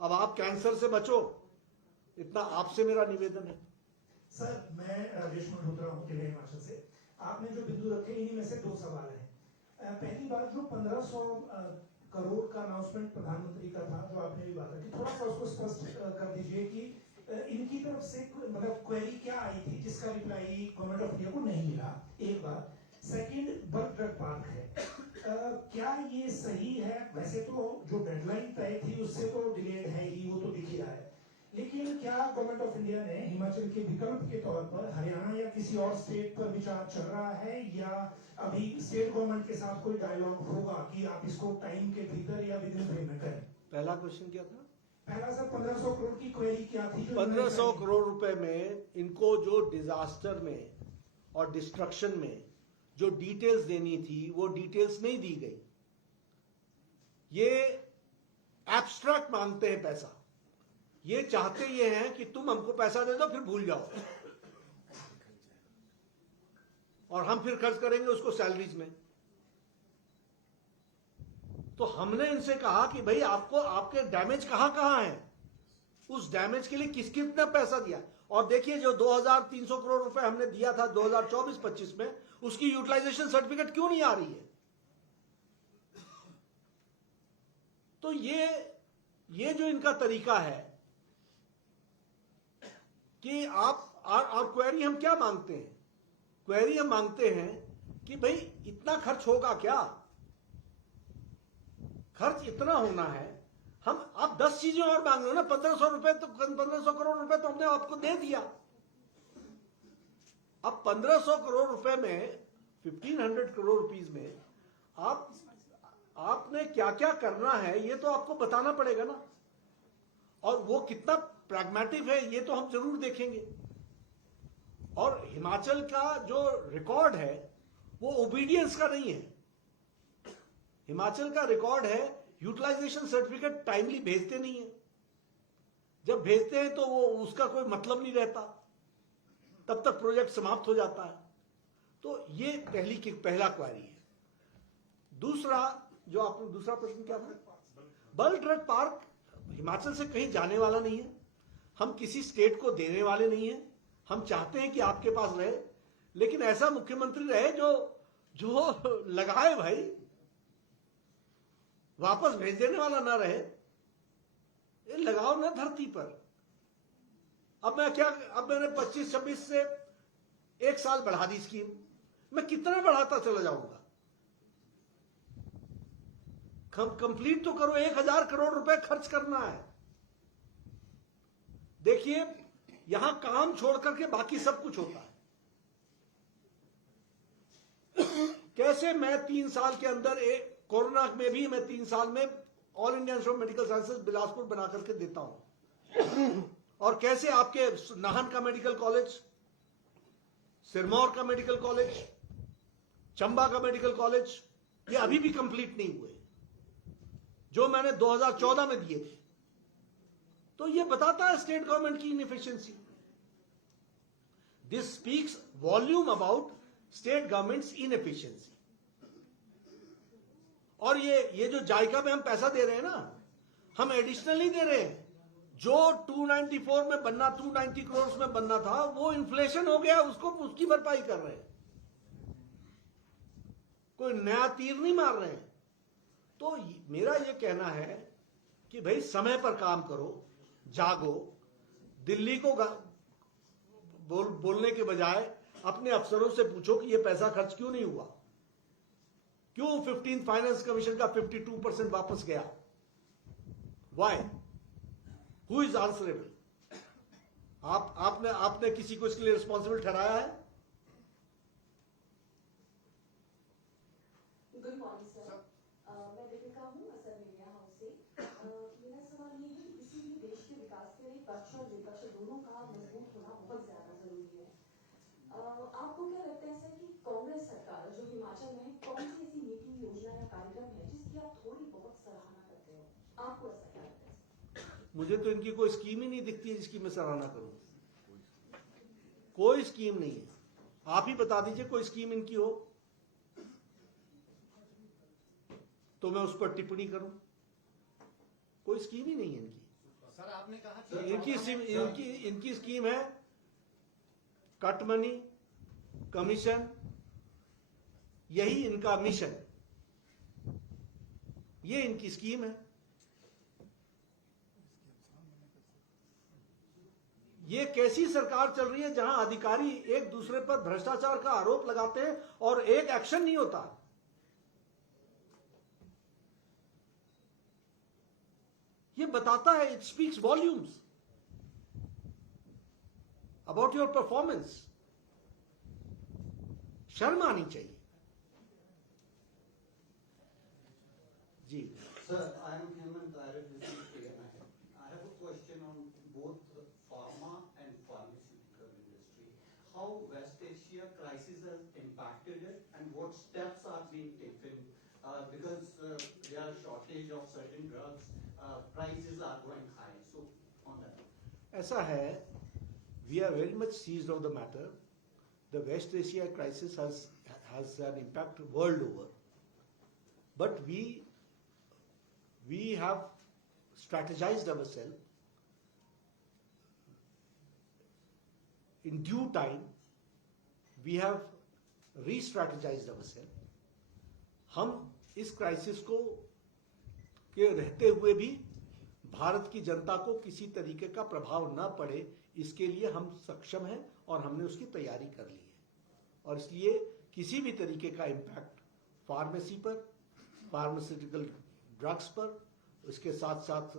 अब आप कैंसर से बचो, इतना आपसे मेरा निवेदन है। सर, मैं राजेश मल्होत्रा हूं किले हिमाचल से। आपने जो बिंदु रखे, इन्हीं में से 2 सवाल हैं। पहली बात, जो 1500 करोड़ का अनाउंसमेंट प्रधानमंत्री का था, जो आपने भी बात रखी, थोड़ा सा उसको स्पष्ट कर दीजिए कि इनकी तरफ से मतलब क्वेरी क्या आई थी जिसका रिप्लाई गवर्नमेंट ऑफ इंडिया को नहीं मिला, एक बात। सेकंड, बर्ड ड्रग पार्क है, क्या ये सही है? वैसे तो जो डेडलाइन तय थी उससे तो डिलेड है ही, वो तो दिख ही रहा है, लेकिन क्या गवर्नमेंट ऑफ इंडिया ने हिमाचल के विकल्प के तौर पर हरियाणा या किसी और स्टेट पर विचार चल रहा है, या अभी स्टेट गवर्नमेंट के साथ कोई डायलॉग होगा कि आप इसको टाइम के भीतर या विद इन फ्रेम में करें? पहला क्वेश्चन क्या था? पहला सर, 1500 करोड़ की क्वेरी क्या थी? 1500 करोड़ रुपए में इनको जो डिजास्टर में और डिस्ट्रक्शन में जो डिटेल्स देनी थी, वो डिटेल्स नहीं दी गई। ये एब्स्ट्रैक्ट मांगते हैं पैसा। ये चाहते ये हैं कि तुम हमको पैसा दे दो, फिर भूल जाओ, और हम फिर खर्च करेंगे उसको सैलरीज में। तो हमने इनसे कहा कि भाई आपको आपके डैमेज कहां कहां है, उस डैमेज के लिए कितना पैसा दिया। और देखिए, जो 2300 करोड़ रुपए हमने दिया था 2024-25 में, उसकी यूटिलाइजेशन सर्टिफिकेट क्यों नहीं आ रही है? तो ये जो इनका तरीका है कि आप और क्वेरी हम क्या मांगते हैं? क्वेरी हम मांगते हैं कि भाई इतना खर्च होगा क्या? खर्च इतना होना है, हम आप 10 चीजें और मांग लो ना। 1500 रुपए तो 1500 करोड़ रुपए तो हमने आपको दे दिया। अब 1500 करोड़ रुपए में 1500 करोड़ रुपीस में आपने क्या क्या करना है, ये तो आपको बताना पड़ेगा ना। और वो कितना प्रैग्मेटिक है ये तो हम जरूर देखेंगे। और हिमाचल का जो रिकॉर्ड है वो ओबीडियंस का नहीं है। हिमाचल का रिकॉर्ड है यूटिलाइजेशन सर्टिफिकेट टाइमली भेजते नहीं है। जब भेजते हैं तो वो उसका कोई मतलब नहीं रहता, तब तक प्रोजेक्ट समाप्त हो जाता है। तो ये पहला क्वेरी है। दूसरा, जो आपने दूसरा प्रश्न क्या था? बर्ड ड्रग पार्क हिमाचल से कहीं जाने वाला नहीं है। हम किसी स्टेट को देने वाले नहीं है। हम चाहते हैं कि आपके पास रहे, लेकिन ऐसा मुख्यमंत्री रहे जो लगाए भाई, वापस भेज देने वाला ना रहे। ये लगाओ ना धरती पर। अब मैंने 25-26 से 1 साल बढ़ा दी स्कीम। मैं कितना बढ़ाता चला जाऊंगा? कंप्लीट तो करो। 1,000 करोड़ रुपए खर्च करना है। देखिए, यहां काम छोड़ करके बाकी सब कुछ होता है। कैसे मैं 3 साल के अंदर, कोरोना में भी मैं 3 साल में all India institute of medical sciences Bilaspur बना करके देता हूं, और कैसे आपके नाहन का मेडिकल कॉलेज, सिरमौर का मेडिकल कॉलेज, चंबा का मेडिकल कॉलेज, ये अभी भी कंप्लीट नहीं हुए, जो मैंने 2014 में दिए थे। तो ये बताता है स्टेट गवर्नमेंट की inefficiency. This speaks volume about state governments inefficiency. और ये जो जायका में हम पैसा दे रहे हैं ना, हम एडिशनल नहीं दे रहे हैं। जो 294 में बनना, 290 करोड़ में बनना था, वो इन्फ्लेशन हो गया, उसकी भरपाई कर रहे हैं। कोई नया तीर नहीं मार रहे हैं। तो मेरा ये कहना है कि भाई समय पर काम करो, जागो। दिल्ली को बोलने के बजाय अपने अफसरों से पूछो कि ये पैसा खर्च क्यों नहीं हुआ, क्यों 15th फाइनेंस कमीशन का 52% वापस गया, वाई, हु इज आंसरेबल? आपने किसी को इसके लिए रिस्पॉन्सिबल ठहराया है? गुड मॉर्निंग सर, मैं दीपिका हूँ असर मीडिया हाउस से। मेरा सवाल ये है कि किसी भी देश के विकास के लिए पक्ष और विपक्ष दोनों का मजबूत होना बहुत ज्यादा जरूरी है। आपको क्या लगता है सर कि कांग्रेस सरकार जो हिमाचल में है, कौन सी ऐसी नीति, योजना या कार्यक्रम है जिसकी आप थोड़ी बहुत सराहना करते हो? आपको ऐसा क्या लगता है? मुझे तो इनकी कोई स्कीम ही नहीं दिखती है जिसकी मैं सराहना करूं। कोई स्कीम नहीं है। आप ही बता दीजिए कोई स्कीम इनकी हो तो मैं उस पर टिप्पणी करूं। कोई स्कीम ही नहीं है इनकी। सर आपने कहा इनकी स्कीम है कट मनी, कमीशन, यही इनका मिशन, ये इनकी स्कीम है। ये कैसी सरकार चल रही है जहां अधिकारी एक दूसरे पर भ्रष्टाचार का आरोप लगाते हैं और एक एक्शन नहीं होता। ये बताता है, it speaks volumes about your performance. शर्म आनी चाहिए। जी Sir, I am Hemant Arif, I have a question on both pharma and pharmaceutical industry. How West Asia crisis has impacted it and what steps are being taken because there are shortage of certain drugs, prices are going high. So on that. ऐसा है, we are very much seized of the matter. The West Asia crisis has an impact world over, but we have strategized ourselves. In due time, we have re-strategized ourselves. हम इस क्राइसिस को के रहते हुए भी भारत की जनता को किसी तरीके का प्रभाव न पड़े, इसके लिए हम सक्षम हैं और हमने उसकी तैयारी कर ली है। और इसलिए किसी भी तरीके का इम्पैक्ट फार्मेसी पर, फार्मास्यूटिकल ड्रग्स पर, उसके साथ साथ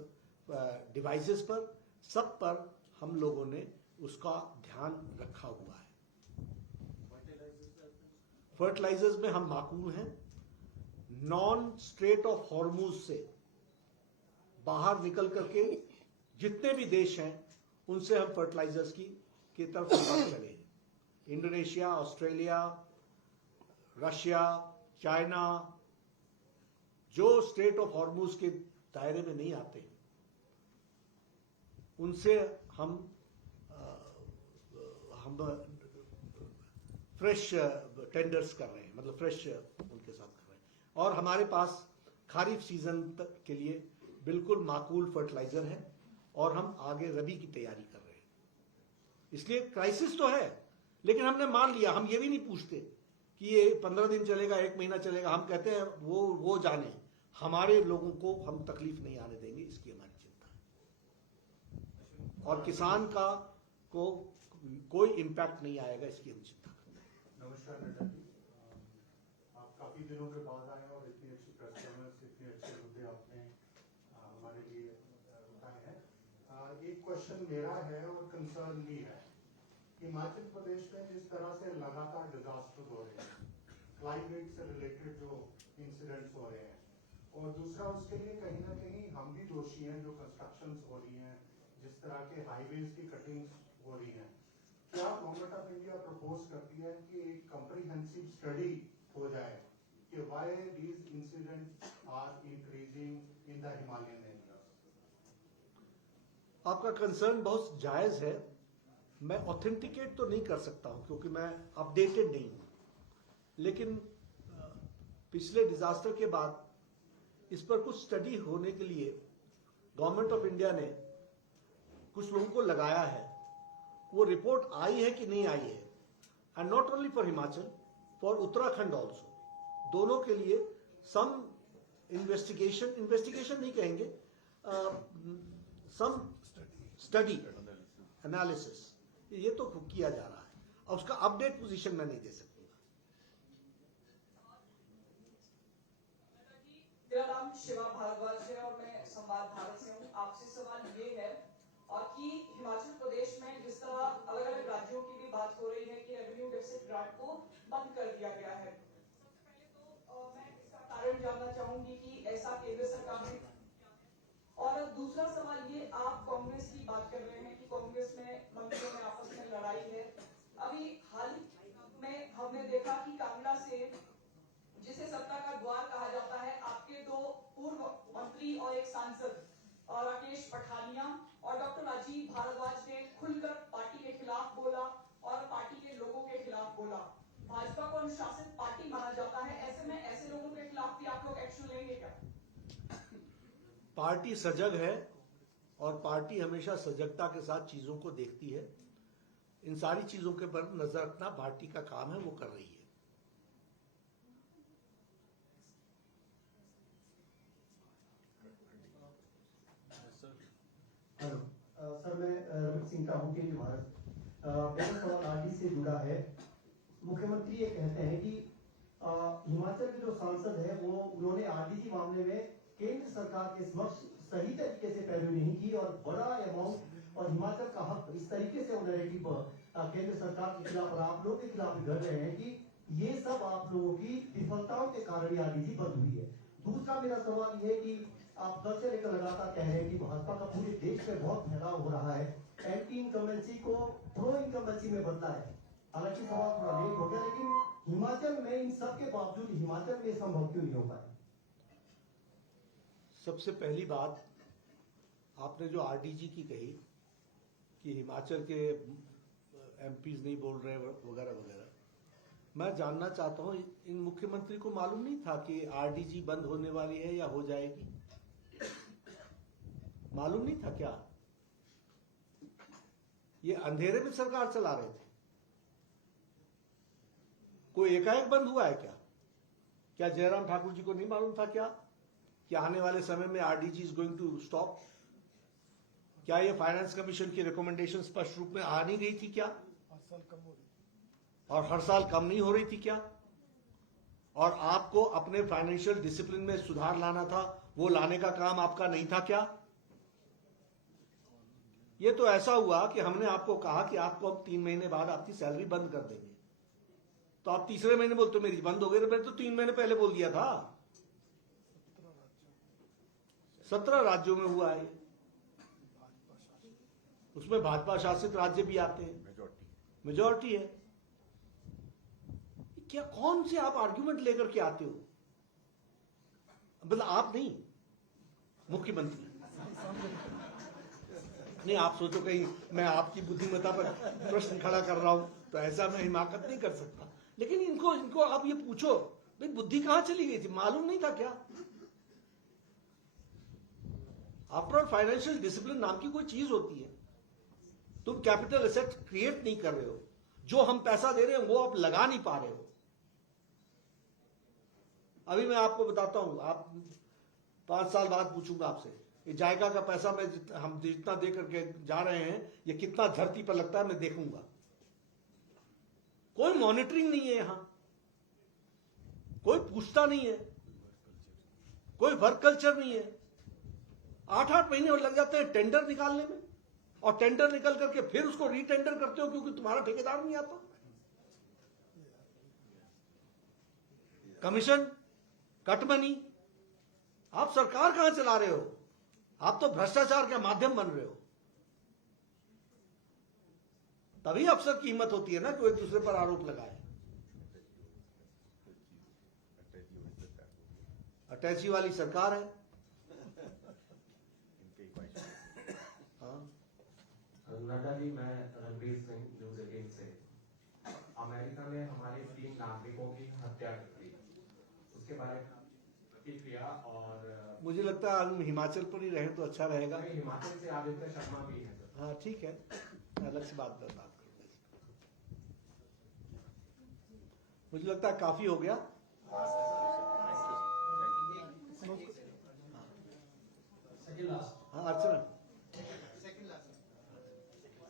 डिवाइसेस पर, सब पर हम लोगों ने उसका ध्यान रखा हुआ है। फर्टिलाइजर्स में हम माकूल हैं। नॉन स्ट्रेट ऑफ हॉर्मूज से बाहर निकल करके जितने भी देश हैं उनसे हम फर्टिलाइजर्स की तरफ चले हैं। इंडोनेशिया, ऑस्ट्रेलिया, रशिया, चाइना, जो स्ट्रेट ऑफ हॉर्मूज के दायरे में नहीं आते उनसे हम फ्रेश टेंडर्स कर रहे हैं, मतलब फ्रेश उनके साथ कर रहे हैं। और हमारे पास खारिफ सीजन तक के लिए बिल्कुल माकूल फर्टिलाइजर है और हम आगे रबी की तैयारी कर रहे हैं। इसलिए क्राइसिस तो है, लेकिन हमने मान लिया, हम ये भी नहीं पूछते कि ये 15 दिन चलेगा, 1 महीना चलेगा। हम कहते हैं वो जाने, हमारे लोगों को हम तकलीफ नहीं आने देंगे, इसकी हमारी चिंता है। और किसान को कोई इम्पैक्ट नहीं आएगा, इसकी हम चिंता करते हैं। नमस्कार नड्डा जी, आप काफी दिनों के बाद आए और इतनी अच्छी प्रेस कॉन्फ्रेंस, इतने अच्छे एक क्वेश्चन मेरा है और कंसर्न भी है। हिमाचल प्रदेश में जिस तरह से लगातार डिजास्टर हो रहे हैं, क्लाइमेट से रिलेटेड जो इंसिडेंट्स हो रहे हैं, और दूसरा उसके लिए कहीं ना कहीं हम भी दोषी हैं जो कंस्ट्रक्शंस हो रही हैं, जिस तरह के हाईवेज की कटिंग्स हो रही हैं। क्या गवर्नमेंट ऑफ इंडिया प्रपोज करती है कि एक कॉम्प्रिहेंसिव स्टडी हो जाए कि why these incidents are increasing in the Himalayan areas? आपका कंसर्न बहुत जायज है। मैं ऑथेंटिकेट तो नहीं कर सकता हूं क्योंकि मैं अपडेटेड नहीं हूं, लेकिन पिछले डिजास्टर के बाद इस पर कुछ स्टडी होने के लिए गवर्नमेंट ऑफ इंडिया ने कुछ लोगों को लगाया है। वो रिपोर्ट आई है कि नहीं आई है, and not only for Himachal, for Uttarakhand also, दोनों के लिए सम इन्वेस्टिगेशन नहीं कहेंगे, सम स्टडी एनालिसिस ये तो किया जा रहा है, और उसका अपडेट पोजीशन मैं नहीं दे सकूंगा। मेरा नाम शिवा भारद्वाज है और मैं संवाद भारत से हूँ। आपसे सवाल ये है कि हिमाचल प्रदेश में जिस तरह अलग अलग राज्यों की भी बात हो रही है कि रेवेन्यू डेफिसिट ग्रांट को बंद कर दिया गया है, सबसे पहले तो मैं इसका कारण जानना चाहूंगी कि ऐसा केंद्र सरकार ने, और दूसरा सवाल ये, आप कांग्रेस की बात कर रहे हैं कि कांग्रेस में मंत्रियों में आपस में लड़ाई है। अभी हाल में हमने देखा कि कांगड़ा से, जिसे सत्ता का द्वार कहा जाता है, आपके दो पूर्व मंत्री और एक सांसद राकेश पठानिया और डॉक्टर राजीव भारद्वाज ने खुलकर पार्टी के खिलाफ बोला और पार्टी के लोगों के खिलाफ बोला। भाजपा को अनुशासित पार्टी माना जाता है, ऐसे में ऐसे लोगों के खिलाफ भी आप लोग एक्शन लेंगे क्या? पार्टी सजग है और पार्टी हमेशा सजगता के साथ चीजों को देखती है। इन सारी चीजों के पर नजर रखना पार्टी का काम है, वो कर रही है। हेलो सर, मैं रविंद्र सिंह हूँ के भारत। मेरा सवाल आरडी से जुड़ा है। मुख्यमंत्री ये कहते हैं कि हिमाचल के जो सांसद है वो उन्होंने आरडीजी मामले में केंद्र सरकार के समक्ष सही तरीके से पैरवी नहीं की और बड़ा अमाउंट और हिमाचल का हक, इस तरीके से नैरेटिव केंद्र सरकार के खिलाफ और आप लोगों के खिलाफ गढ़ रहे हैं कि ये सब आप लोगों की विफलताओं के कारण आरडीजी बंद हुई है। दूसरा मेरा सवाल ये है कि आप कल से लेकर लगातार कह रहे हैं कि भाजपा का पूरे देश में बहुत फैलाव हो रहा है, एंटी इनकम्बेंसी को प्रो इनकम्बेंसी में बदला है। हालांकि सवाल थोड़ा लेट हो गया, लेकिन हिमाचल में इन सब के बावजूद हिमाचल में संभव क्यों नहीं हो पाए? सबसे पहली बात, आपने जो आरडीजी की कही कि हिमाचल के एमपीज नहीं बोल रहे वगैरह वगैरह, मैं जानना चाहता हूं इन मुख्यमंत्री को मालूम नहीं था कि आरडीजी बंद होने वाली है या हो जाएगी? मालूम नहीं था क्या? ये अंधेरे में सरकार चला रहे थे। कोई एकाएक बंद हुआ है क्या? क्या जयराम ठाकुर जी को नहीं मालूम था क्या कि आने वाले समय में RDG is going to stop? क्या ये फाइनेंस कमीशन की रिकमेंडेशन स्पष्ट रूप में आ नहीं गई थी क्या? और हर साल कम नहीं हो रही थी क्या? और आपको अपने फाइनेंशियल डिसिप्लिन में सुधार लाना था, वो लाने का काम आपका नहीं था क्या? ये तो ऐसा हुआ कि हमने आपको कहा कि आपको अब 3 महीने बाद आपकी सैलरी बंद कर देंगे, तो आप तीसरे महीने बोलते मेरी बंद हो गई। मैंने तो 3 महीने पहले बोल दिया था। 17 राज्यों में हुआ है, उसमें भाजपा शासित राज्य भी आते हैं, मेजॉरिटी है। क्या कौन से आप आर्ग्यूमेंट लेकर के आते हो? मतलब आप नहीं, मुख्यमंत्री नहीं। आप सोचो कहीं मैं आपकी बुद्धिमत्ता पर प्रश्न खड़ा कर रहा हूं, तो ऐसा मैं हिमाकत नहीं कर सकता। लेकिन इनको आप ये पूछो, भाई बुद्धि कहां चली गई थी? मालूम नहीं था क्या? आफ्टर ऑल फाइनेंशियल डिसिप्लिन नाम की कोई चीज होती है। तुम कैपिटल एसेट क्रिएट नहीं कर रहे हो, जो हम पैसा दे रहे हैं वो आप लगा नहीं पा रहे हो। अभी मैं आपको बताता हूं, आप 5 साल बाद पूछूंगा आपसे, ये जायका का पैसा हम जितना दे करके जा रहे हैं, ये कितना धरती पर लगता है, मैं देखूंगा। कोई मॉनिटरिंग नहीं है यहां, कोई पूछता नहीं है, कोई वर्क कल्चर नहीं है। 8-8 महीने और लग जाते हैं टेंडर निकालने में। और टेंडर निकल करके फिर उसको रीटेंडर करते हो क्योंकि तुम्हारा ठेकेदार नहीं आता। कमीशन, कट मनी, आप सरकार कहां चला रहे हो? आप तो भ्रष्टाचार के माध्यम बन रहे हो। तभी अफसर की हिम्मत होती है ना कि वो एक दूसरे पर आरोप लगाए। अटैची वाली सरकार है। नड्डा जी, मैं रणवीर सिंह, न्यूज 18 से। अमेरिका में हमारे 3 नागरिकों की हत्या की थी, उसके बारे में प्रतिक्रिया। और मुझे लगता है हम हिमाचल पर ही रहे तो अच्छा रहेगा। हिमाचल से आदित्य शर्मा भी है सर। हाँ ठीक है, अलग से बात करूंगा। मुझे लगता है काफी हो गया। Second last. हाँ अर्चना।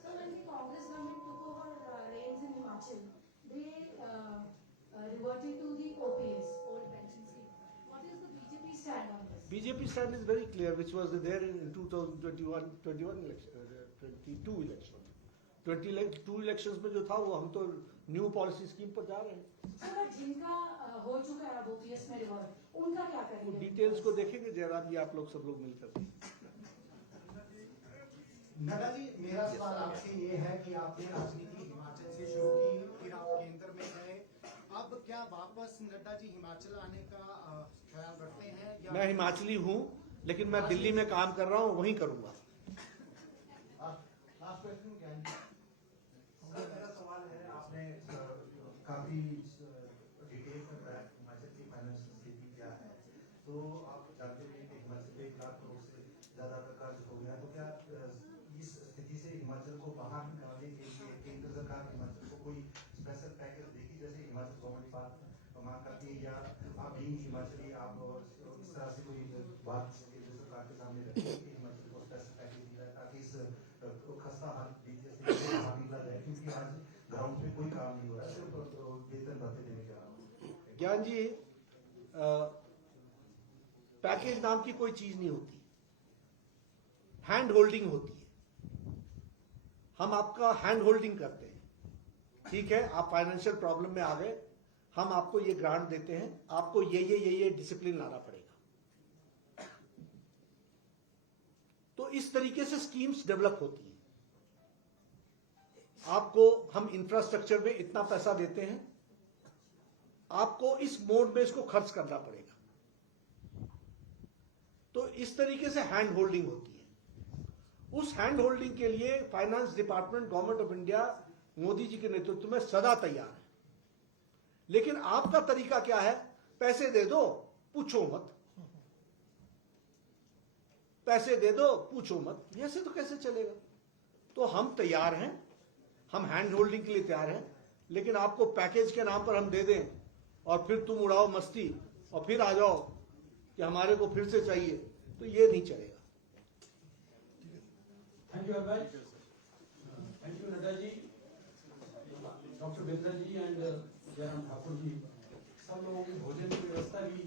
So when the Congress government took over reins in Himachal, they reverted to the OPS, old pension scheme. What is the BJP stand on this? BJP stand is very clear, which was there in 2021 election, 22 election. 22 elections में जो था वो हम तो न्यू पॉलिसी स्कीम पर जा रहे हैं। सर जिनका हो चुका है अब OPS में रिवर्ट, उनका क्या करेंगे? डिटेल्स को देखेंगे जयराम जी, आप लोग सब लोग मिलकर। नड्डा जी, मेरा सवाल आपसे ये है कि आपने राजनीति हिमाचल से शुरू की, फिर आप केंद्र में गए, अब क्या वापस नड्डा जी हिमाचल आने का ख्याल रखते हैं या? मैं हिमाचली हूँ, लेकिन मैं दिल्ली में काम कर रहा हूँ, वहीं करूंगा। लास्ट क्वेश्चन क्या है? सर मेरा सवाल है, आपने काफी डिटेल में बताया हिमाचल की फाइनेंशियल स्थिति क्या है, तो आप जानते हैं कि हिमाचल में 1 लाख करोड़ से ज्यादा का कर्ज हो गया, तो क्या इस स्थिति से हिमाचल को बाहर निकालने के लिए केंद्र सरकार हिमाचल को कोई स्पेशल पैकेज देगी, जैसे हिमाचल गवर्नमेंट बात मांग करती है, या आप भी हिमाचली आप इस तरह से कोई बात केंद्र सरकार के सामने रखी है कि हिमाचल को स्पेशल पैकेज दिया जाए ताकि इस खस्ता हाल से बाहर निकला जाए, क्योंकि आज ग्राउंड पे कोई काम नहीं हो रहा है, सिर्फ वेतन भत्ते देने का। ज्ञान जी, पैकेज नाम की कोई चीज नहीं होती, हैंड होल्डिंग होती है। हम आपका हैंड होल्डिंग करते हैं, ठीक है, आप फाइनेंशियल प्रॉब्लम में आ गए, हम आपको ये ग्रांट देते हैं, आपको ये डिसिप्लिन लाना पड़ेगा। तो इस तरीके से स्कीम्स डेवलप होती हैं। आपको हम इंफ्रास्ट्रक्चर में इतना पैसा देते हैं, आपको इस मोड में इसको खर्च करना पड़ेगा। तो इस तरीके से हैंड होल्डिंग होती है। उस हैंड होल्डिंग के लिए finance department government of India Modi ji के नेतृत्व में सदा तैयार है। लेकिन आपका तरीका क्या है? पैसे दे दो, पूछो मत। पैसे दे दो, पूछो मत। ऐसे तो कैसे चलेगा? तो हम तैयार हैं, हम हैंड होल्डिंग के लिए तैयार हैं, लेकिन आपको पैकेज के नाम पर हम दे दें और फिर तुम उड़ाओ मस्ती और फिर आ जाओ कि हमारे को फिर से चाहिए, तो ये नहीं चलेगा। थैंक यू भाई, thank you Nadda ji, doctor Binder ji and Jairam Thakur ji. सब लोगों की भोजन की व्यवस्था भी